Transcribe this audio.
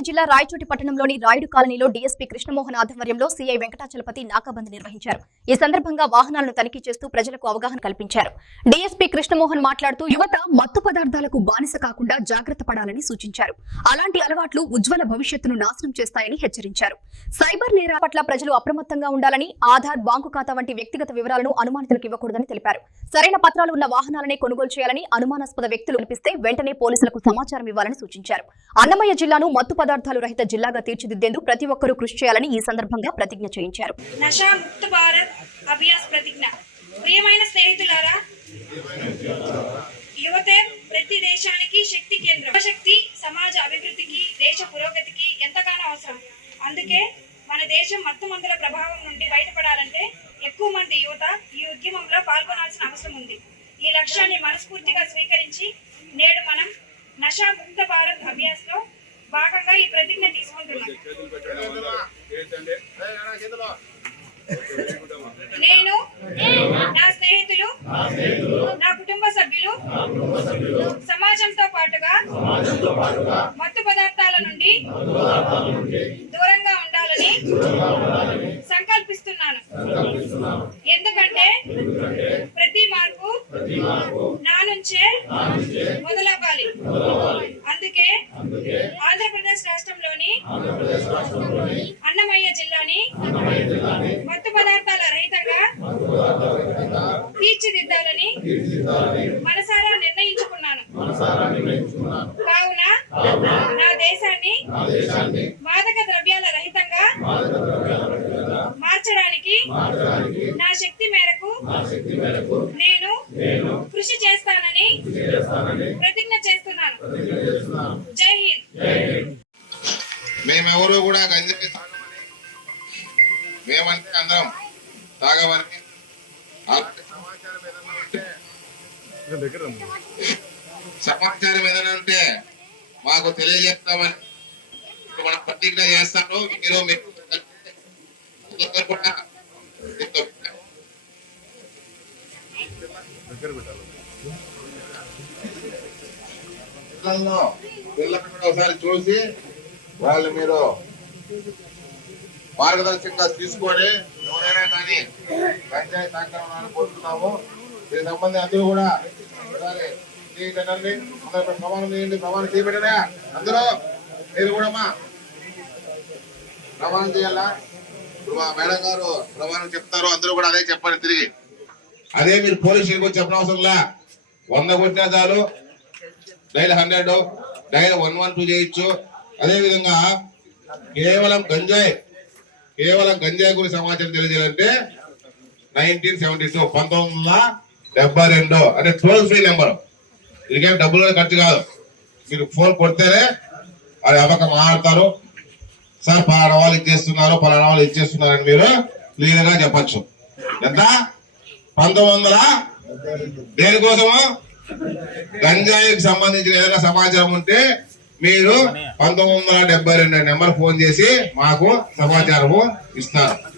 అన్నమయ్య జిల్లా రాయచోటి పట్టణంలోని రాయుడు కాలనీలో డీఎస్పీ కృష్ణమోహన్ ఆధ్వర్యంలో సీఐ వెంకటాచలపతి నాకాబందీ నిర్వహించారు. ఈ సందర్భంగా వాహనాలను తనిఖీ చేస్తూ ప్రజలకు అవగాహన కల్పించారు. డీఎస్పీ కృష్ణమోహన్ మాట్లాడుతూ యువత మత్తు పదార్థాలకు బానిస కాకుండా జాగ్రత్త పడాలని సూచించారు. అలాంటి అలవాట్లు ఉజ్వల భవిష్యత్తును నాశనం చేస్తాయని హెచ్చరించారు. సైబర్ నేరాల పట్ల ప్రజలు అప్రమత్తంగా ఉండాలని, ఆధార్, బాంకు ఖాతా వంటి వ్యక్తిగత వివరాలను అనుమానితులకు ఇవ్వకూడదని తెలిపారు. సరైన పత్రాలు ఉన్న వాహనాలనే కొనుగోలు చేయాలని, అనుమానాస్పద వ్యక్తులు కనిపిస్తే వెంటనే పోలీసులకు సమాచారం ఇవ్వాలని సూచించారు. అన్నమయ్య జిల్లాను మత్తు పదార్థాలు రహిత జిల్లాగా తీర్చిదిద్దేందుకు ప్రతి ఒక్కరూ కృషి చేయాలని ఈ సందర్భంగా ప్రతిజ్ఞ చేయించారు. నషా ముక్త భారత్ అభియాస్ ప్రతిజ్ఞ. ప్రియమైన స్నేహితులారా, యువతే ప్రతి దేశానికి శక్తి కేంద్రం. శక్తి సమాజ అభివృద్ధికి, దేశ పురోగతికి ఎంతగానో అవసరం. అందుకే మన దేశం మత్తు మందుల ప్రభావం నుండి బయటపడాలంటే ఎక్కువ మంది యువత ఈ ఉద్యమంలో పాల్గొనాల్సిన అవసరం ఉంది. ఈ లక్ష్యాన్ని మనస్ఫూర్తిగా స్వీకరించి నేడు మనం నషా ముక్త భారత్ అభ్యాస్ లో భాగంగా ఈ ప్రతిజ్ఞ తీసుకుంటున్నాం. నేను, నా స్నేహితులు, నా కుటుంబ సభ్యులు సమాజంతో పాటుగా మత్తు పదార్థాల నుండి దూరంగా ఉండాలని సంకల్పిస్తున్నాను. ఎందుకంటే ప్రతి మార్పు నా నుంచే మొదలవ్వాలి. అందుకే ఆంధ్రప్రదేశ్ రాష్ట్రంలోని అన్నమయ్య జిల్లాని మత్తు పదార్థాల రహితంగా తీర్చిదిద్దాలని మనసారా నిర్ణయించుకున్నాను. కావున నా దేశాన్ని మాదక ద్రవ్యాల రహితంగా మార్చడానికి నా శక్తి మేరకు నేను కృషి చేస్తానని ప్రతిజ్ఞ చేస్తున్నాను. జై హింద్. మేమెవరు కూడా గంజాయి మేమంటే అందరం తాగవరకి సమాచారం ఏదైనా ఉంటే మాకు తెలియజేస్తామని మన ప్రతిజ్ఞ చేస్తాను. మీరు కూడా పిల్లలను కూడా ఒకసారి చూసి వాళ్ళు మీరు మార్గదర్శకంగా తీసుకొని ఎవరైనా కానీ గంజాయి తాకాలని అనుకుంటున్నాము. దీనికి సంబంధించి అందరూ కూడా ఒకసారి ప్రమాణం చేయబడినా అందరూ మీరు కూడా ప్రమాణం చేయాలా. ఇప్పుడు మా మేడం గారు ప్రమాణం చెప్తారు, అందరూ కూడా అదే చెప్పండి. తిరిగి అదే మీరు పోలీస్ స్టేషన్కి వచ్చి చెప్పిన అవసరంలా. 100 కొట్టినా చాలు, డైల్ 100, డైల్ 112 చేయొచ్చు. అదే విధంగా కేవలం గంజాయి గురించి సమాచారం తెలియజేయాలంటే 1972 అంటే టోల్ ఫ్రీ నెంబర్. ఇదికేం డబ్బులు ఖర్చు కాదు. మీరు ఫోన్ కొడితేనే అది అమ్మకం మాట్లాడతారు. సార్ పలానా వాళ్ళు ఇచ్చేస్తున్నారు, పలానా వాళ్ళు ఇచ్చేస్తున్నారని మీరు క్లియర్ గా చెప్పచ్చు. ఎంత 1900 దేనికోసము? గంజాయికి సంబంధించిన ఏదైనా సమాచారం ఉంటే మీరు 1972 నెంబర్ ఫోన్ చేసి మాకు సమాచారము ఇస్తారు.